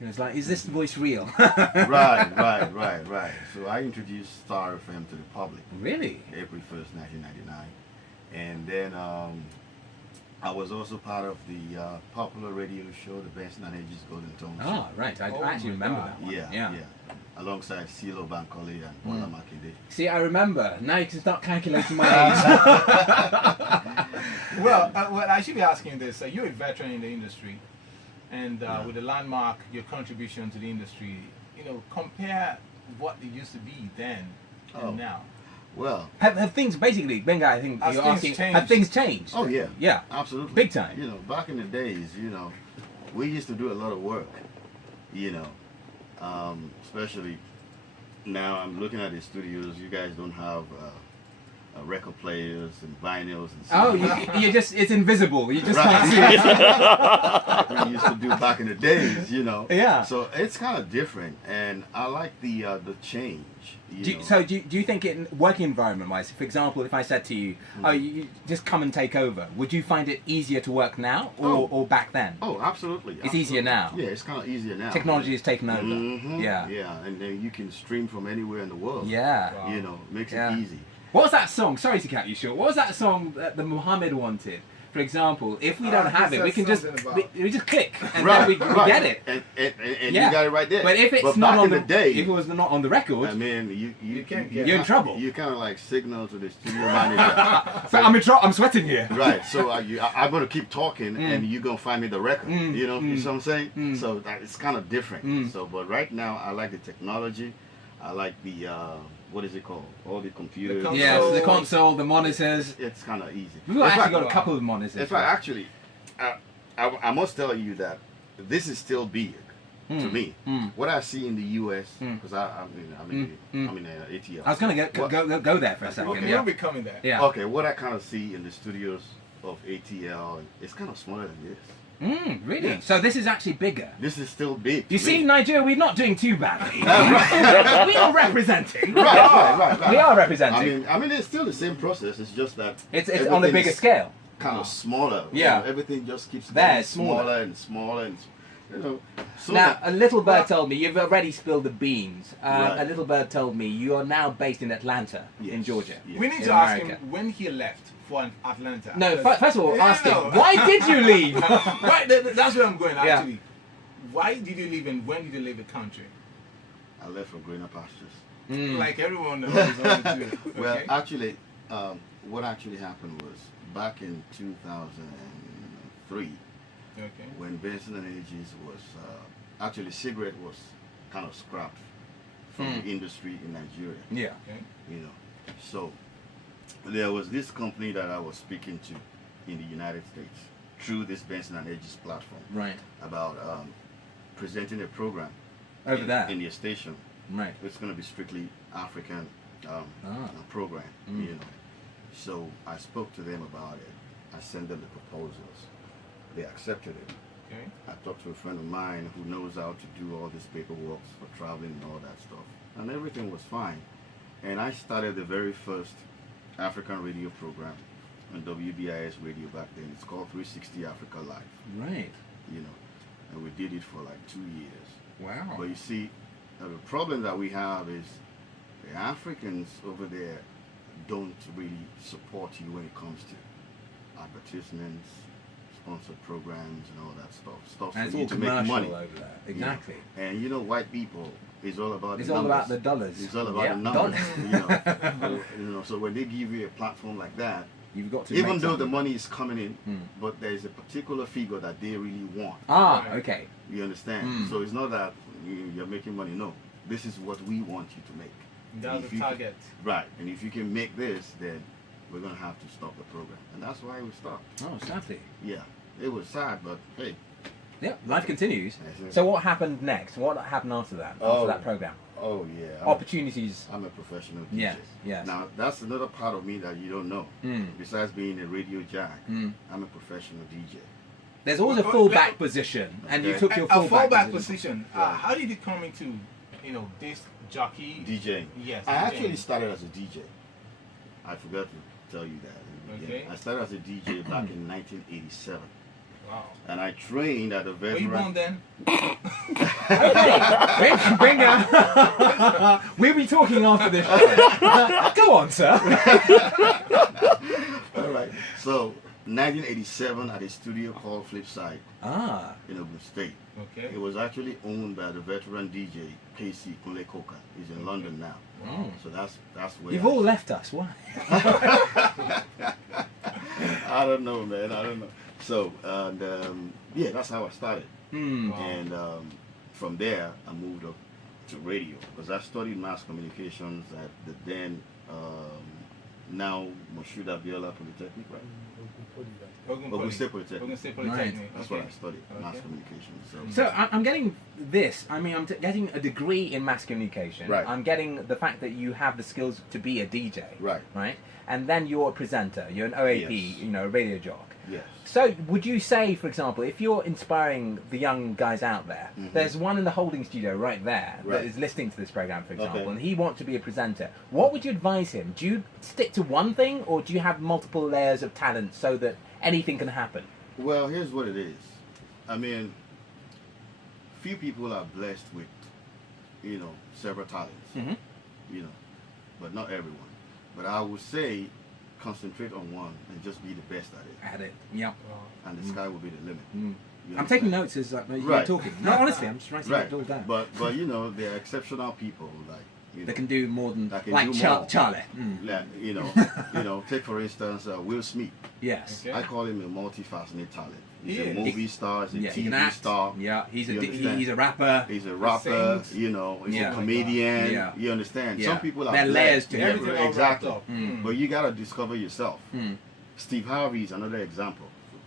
It was like, is this voice real? Right. So I introduced Star FM to the public. Really? April 1st, 1999. And then I was also part of the popular radio show, the Benson and Hedges Golden Tones. Oh, right. I actually remember that one. Yeah. Alongside CeeLo Bankole and Bola Makinde. See, I remember. Now you can start calculating my age. Well, I should be asking you this. You're a veteran in the industry, and with the landmark, your contribution to the industry, compare what it used to be then and now. Well, have things basically, Benga, I think you're asking, have things changed? Oh, yeah. Yeah. Absolutely. Big time. Back in the days, we used to do a lot of work, especially now I'm looking at the studios. You guys don't have record players and vinyls and stuff. Oh, you just, it's invisible. You just can't see it. Like we used to do back in the days, Yeah. So it's kind of different, and I like the change. So do you think in working environment wise, for example, if I said to you, oh, you just come and take over, would you find it easier to work now or back then? Oh, absolutely. It's easier now. Yeah, it's kind of easier now. Technology has taken over. Mm-hmm. Yeah. Yeah, and then you can stream from anywhere in the world. Yeah. Wow. Makes it easy. What was that song? Sorry to cut you short. What was that song that the Muhammad wanted? For example, if we don't have it, we can just we just click and then we get it. And you got it right there. But if it's not on the day, if it was not on the record, I mean, you're in trouble. You kind of like signal to the studio manager. So I'm sweating here. Right. So I'm gonna keep talking, and you're gonna find me the record. You know what I'm saying? So it's kind of different. So, but right now, I like the technology. I like the what is it called? All the computers. Yes, the console, the monitors. It's kind of easy. We've actually got a couple of monitors. In fact, actually, I must tell you that this is still big to me. What I see in the U.S. because I'm in ATL. I was going to go there for a second. Okay, we'll be coming there. Yeah. Okay, what I kind of see in the studios of ATL, it's kind of smaller than this. Really? Yeah. So this is actually bigger. This is still big. You see, Nigeria, we're not doing too badly. We are representing. Right. We are representing. I mean, it's still the same process. It's just that it's on a bigger scale. Kind of smaller. Yeah. Everything just keeps There, getting smaller and smaller and. So now, a little bird told me, you've already spilled the beans. Right. A little bird told me you are now based in Atlanta, in Georgia. Yes. We need to ask him when he left for Atlanta. No, first of all, ask him, why did you leave? That's where I'm going, actually. Yeah. Why did you leave and when did you leave the country? I left for greener pastures. Like everyone knows. Well, actually, what actually happened was back in 2003, when Benson and Hedges was actually cigarette was kind of scrapped from the industry in Nigeria. Yeah. So there was this company that I was speaking to in the United States through this Benson and Hedges platform. Right. About presenting a program over there in your station. Right. It's going to be strictly African program. So I spoke to them about it. I sent them the proposals. They accepted it. Okay. I talked to a friend of mine who knows how to do all this paperwork for traveling and all that stuff. And everything was fine. And I started the very first African radio program on WBIS radio back then. It's called 360 Africa Live. Right. And we did it for like 2 years. Wow. But you see, the problem that we have is the Africans over there don't really support you when it comes to advertisements, sponsored programs, and all that stuff. And for it's you all to make money commercial over there. Exactly. And white people is all about It's the all numbers. about the dollars. It's all about the numbers. So when they give you a platform like that, you've got to even though the money is coming in, but there's a particular figure that they really want. Okay. You understand? So it's not that you're making money. No, this is what we want you to make. That's the target. Right, and if you can make this, then we're going to have to stop the program. And that's why we stopped. Oh, sadly. Yeah, it was sad, but hey. Yeah, life continues. So what happened next? What happened after that? After that program? Oh, yeah. Opportunities. I'm a professional DJ. Yeah. Now, that's another part of me that you don't know. Besides being a radio jack, I'm a professional DJ. There's always a fallback position, and you took your fallback position. How did you come into, this jockey? DJ. Yes. I actually started as a DJ. I forgot to tell you that. Okay. I started as a DJ back in 1987. Wow. And I trained at a veteran. Were you born then? Okay, bring her. We'll be talking after this show. Go on, sir. All right. So, 1987 at a studio called Flipside in Ogun State. Okay. It was actually owned by the veteran DJ KC Kunle Koka. He's in London now. So that's where You've all left us. Why? I don't know, man. I don't know. So, yeah, that's how I started. And from there, I moved up to radio because I studied mass communications at the then now Moshood Abiola Polytechnic, right? Ogun State Polytechnic. Ogun State Polytechnic. Right. That's what I studied, mass communications. So I'm getting this. I mean, I'm getting a degree in mass communication. Right. I'm getting the fact that you have the skills to be a DJ. Right. Right. And then you're a presenter. You're an OAP. Yes. You know, a radio jock. Yes. So would you say, for example, if you're inspiring the young guys out there, there's one in the holding studio right there that is listening to this program, for example, and he wants to be a presenter. What would you advise him? Do you stick to one thing, or do you have multiple layers of talent so that anything can happen? Well, here's what it is. I mean, few people are blessed with, several talents, but not everyone. But I would say concentrate on one and just be the best at it. Yeah. And the sky will be the limit. I'm taking notes as you're talking. No, honestly, I'm just writing it all down. But there are exceptional people that can do more than more. Charlie. Like, take for instance Will Smith. Yes. Okay. I call him a multifaceted talent. He's a movie star, he's a TV star. Yeah, he's a rapper. He's a rapper, he's a comedian. Yeah. You understand? Yeah. Some people are They're layers to everything. Exactly. But you gotta discover yourself. Steve Harvey is another example.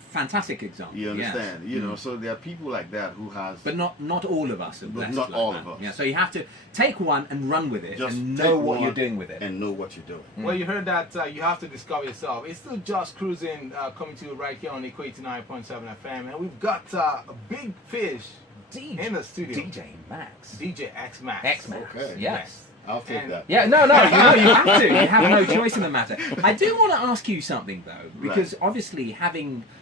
Fantastic example. You understand? So there are people like that who has. But not all of us are blessed. Not like all that. of us. Yeah. So you have to take one and run with it, Just and know what you're doing with it. And know what you're doing. Well, you heard that you have to discover yourself. It's still Just Cruising coming to you right here on Eko 89.7 FM, and we've got a big fish in the studio. DJ Max. DJ ExMax. ExMax. Okay. Yes. I'll take that. Yeah, no, you have to. You have no choice in the matter. I do want to ask you something though, because obviously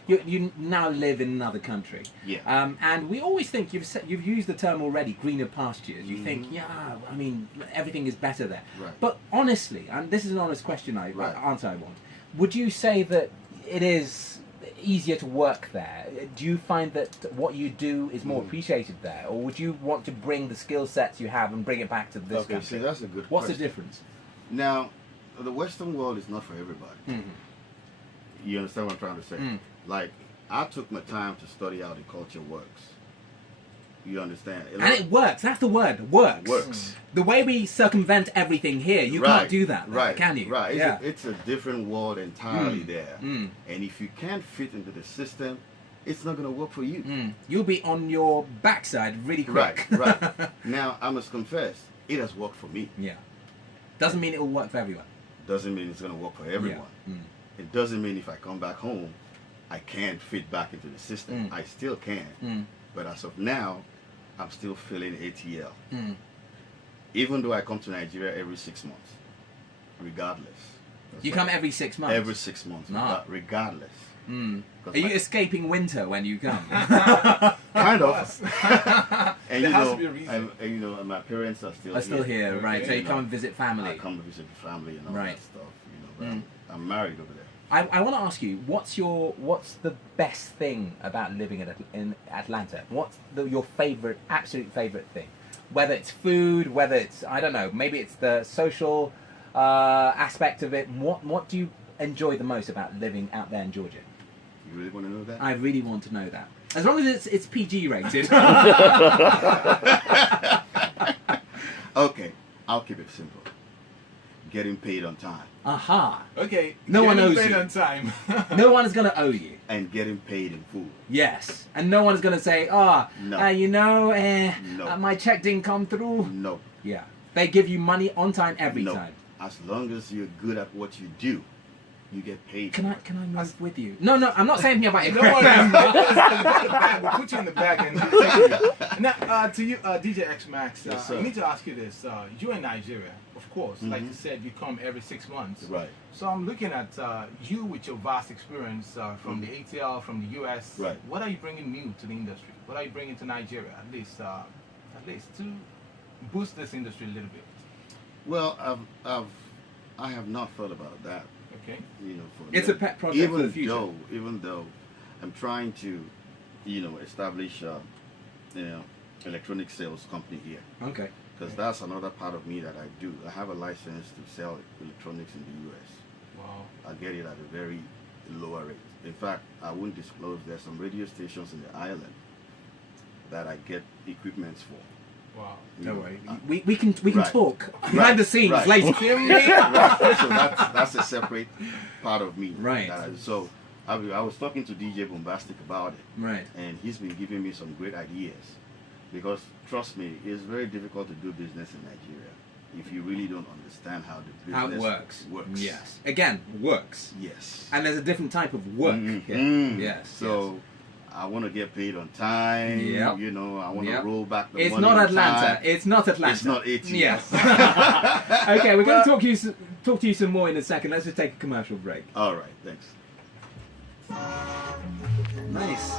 you now live in another country. Yeah. And we always think you've used the term already, greener pastures. You think, I mean, everything is better there. Right. But honestly, and this is an honest question answer I want. Would you say that it is easier to work there? Do you find that what you do is more appreciated there, or would you want to bring the skill sets you have and bring it back to this country? See, that's a good What's question. the difference? Now, the Western world is not for everybody. You understand what I'm trying to say? Like, I took my time to study how the culture works. You understand? And it works. That's the word. Works. Works. The way we circumvent everything here, you can't do that, can you? Right. Yeah. It's a different world entirely there. And if you can't fit into the system, it's not going to work for you. You'll be on your backside really quick. Right. Now, I must confess, it has worked for me. Yeah. Doesn't mean it will work for everyone. Doesn't mean it's going to work for everyone. Yeah. It doesn't mean if I come back home, I can't fit back into the system. I still can. But as of now, I'm still feeling ATL. Even though I come to Nigeria every 6 months. Regardless. You come every 6 months? Every 6 months. Regardless. Are you escaping winter when you come? Kind of. And there has to be a reason. And my parents are still still here, right? So you come and visit family. I come to visit the family and all that stuff. But I'm married over there. I want to ask you, what's the best thing about living in Atlanta? What's your absolute favorite thing? Whether it's food, whether it's, I don't know, maybe it's the social aspect of it. What do you enjoy the most about living out there in Georgia? You really want to know that? I really want to know that. As long as it's PG rated. Okay, I'll keep it simple. Getting paid on time. Aha. Okay. No one owes you. On time. No one is going to owe you. And getting paid in full. Yes. And no one's going to say, my check didn't come through. No. Yeah. They give you money on time every time. As long as you're good at what you do, you get paid. Can I move with you? No, I'm not saying anything about it. No one we'll put you in the back and now to you, DJ ExMax. Yes, I need to ask you this. You're in Nigeria, of course. Like you said, you come every 6 months. Right. So I'm looking at you with your vast experience from the ATL, from the US. Right. What are you bringing new to the industry? What are you bringing to Nigeria? At least at least to boost this industry a little bit? Well, I have not thought about that. Okay. You know, It's a pet project for the future. Even though I'm trying to, establish, electronic sales company here. Okay. Because that's another part of me that I do. I have a license to sell electronics in the U.S. Wow. I get it at a very lower rate. In fact, I won't disclose. There's some radio stations in the island that I get equipment for. Wow. Don't worry. We can Right. talk behind the scenes Right. later. Right. So that's a separate part of me. Right. So I was talking to DJ Bombastic about it. Right. And he's been giving me some great ideas. Because trust me, it's very difficult to do business in Nigeria if you really don't understand how the business How it works. works. Yes. Again, works. Yes. And there's a different type of work. Mhm. here. Yes. So I want to get paid on time. Yep. I want to Yep. roll back the It's money not on Atlanta. time. It's not Atlanta. It's not 18. Yes. Okay, we're going to talk to you some more in a second. Let's just take a commercial break. All right. Thanks. Nice.